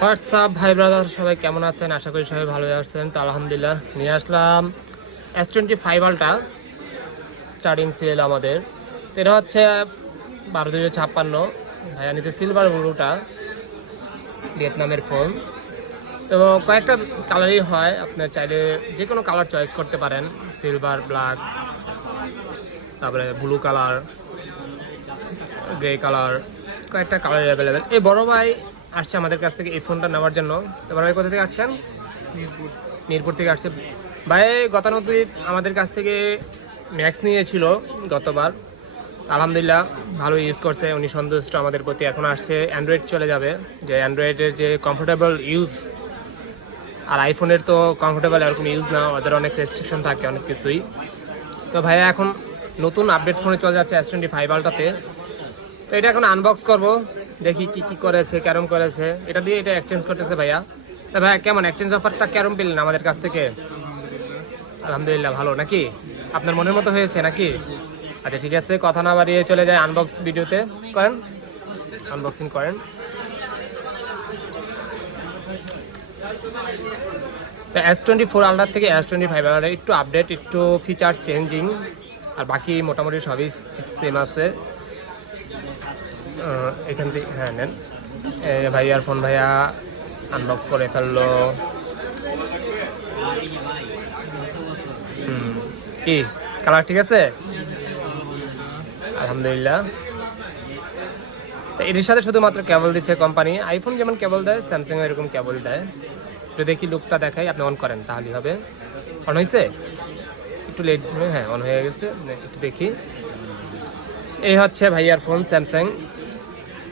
WhatsApp ভাই brother সবাই কেমন আছেন? আশা করি সবাই ভালো আছেন। তো আলহামদুলিল্লাহ, নিয়ে আসলাম S twenty five Ultra starting sale আমাদের। তো এটা হচ্ছে বারো দুশো ছাপ্পান্ন। ভাইয়া নিচে সিলভার ব্লুটা ভিয়েতনামের ফোন তো কয়েকটা কালারই হয় আপনার চাইলে যে কোনো কালার চয়েস করতে পারেন। সিলভার ব্ল্যাক তারপরে ব্লু কালার গ্রে কালার কয়েকটা কালার অ্যাভেলেবেল এই বড় ভাই আসছে আমাদের কাছ থেকে এই ফোনটা নেওয়ার জন্য। তো বড় ভাই কোথা থেকে আসছেন? মিরপুর। থেকে আসছে। ভাই গতানুগতিক আমাদের কাছ থেকে ম্যাক্স নিয়েছিল গতবার। আলহামদুলিল্লাহ ভালো ইউজ করছে। উনি সন্তুষ্ট আমাদের প্রতি। এখন আসছে অ্যান্ড্রয়েড চলে যাবে। যে অ্যান্ড্রয়েডের যে কমফোর্টেবল ইউজ আর আইফোনের তো কমফোর্টেবল এরকম ইউজ না। ওদের অনেক রেস্ট্রিকশন থাকে অনেক কিছুই। তো ভাইয়া এখন নতুন আপডেট ফোনে চলে যাচ্ছে এস টোয়েন্টি ফাইভ আলটাতে তো এটা এখন আনবক্স করব। দেখি কি কি করেছে, কেরম করেছে। এটা দিয়ে এটা এক্সচেঞ্জ করতেছে ভাইয়া। তা ভাইয়া, কেমন? এক্সচেঞ্জ অফারটা কেরম পেলেন আমাদের কাছ থেকে? আলহামদুলিল্লাহ, ভালো। নাকি? আপনার মনের মতো হয়েছে নাকি? আচ্ছা ঠিক আছে, কথা না বাড়িয়ে চলে যায় আনবক্স ভিডিওতে করেন। আনবক্সিং করেন। তো এস টোয়েন্টি ফোর আলটার থেকে এস টোয়েন্টি ফাইভ আলটার একটু আপডেট একটু ফিচার চেঞ্জিং আর বাকি মোটামুটি সবই সেম আছে। এখান থেকে হ্যাঁ নেন। ভাইয়ার ফোন ভাইয়া আনবক্স করে ফেলল। কি কালার ঠিক আছে? আলহামদুলিল্লাহ। এর সাথে শুধুমাত্র কেবল দিচ্ছে কোম্পানি আইফোন যেমন কেবল দেয় স্যামসাং এরকম কেবল দেয়। একটু দেখি লুকটা দেখাই, আপনি অন করেন, তাহলেই হবে। অন হয়েছে একটু লেট হ্যাঁ অন হয়ে গেছে। একটু দেখি। এই হচ্ছে ভাইয়ার ফোন স্যামসাং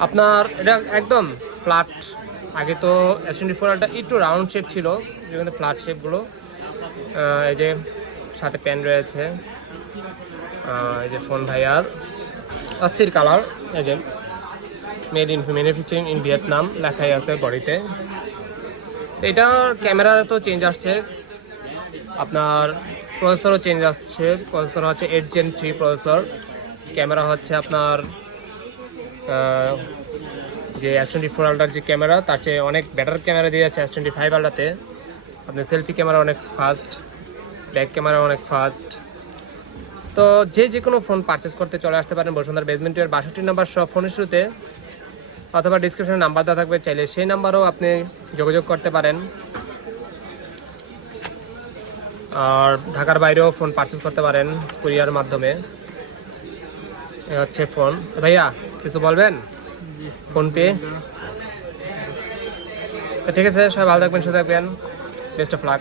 আপনার এটা একদম ফ্ল্যাট আগে তো এস টোয়েন্টি ফোর একটু রাউন্ড শেপ ছিল যেখানে ফ্ল্যাট শেপগুলো এই যে সাথে প্যান রয়েছে। এই যে ফোন ভাইয়ার। অস্থির কালার এই যে made in manufacturing in Vietnam লেখাই আছে বডিতে। এটা ক্যামেরার তো চেঞ্জ আসছে। আপনার প্রসেসরও চেঞ্জ আসছে। প্রসেসর হচ্ছে eight gen three processor camera হচ্ছে আপনার যে এস টোয়েন্টি ফোর আলটার যে ক্যামেরা, তার চেয়ে অনেক বেটার ক্যামেরা দিয়েছে এস টোয়েন্টি ফাইভ আলটাতে আপনার সেলফি ক্যামেরা অনেক ফাস্ট ব্যাক ক্যামেরা অনেক ফাস্ট তো যে যে কোনো ফোন পারচেস করতে চলে আসতে পারেন বসুন্ধরা বেসমেন্টের বাষট্টি নাম্বার সব ফোনের শুরুতে, অথবা ডিসক্রিপশনে নাম্বার দেওয়া থাকবে, চাইলে সেই নাম্বারও আপনি যোগাযোগ করতে পারেন। আর ঢাকার বাইরেও ফোন পারচেস করতে পারেন কুরিয়ার মাধ্যমে। হচ্ছে ফোন। ভাইয়া কিছু বলবেন? ফোন পে ঠিক আছে সবাই ভালো থাকবেন সুস্থ থাকবেন। Best of luck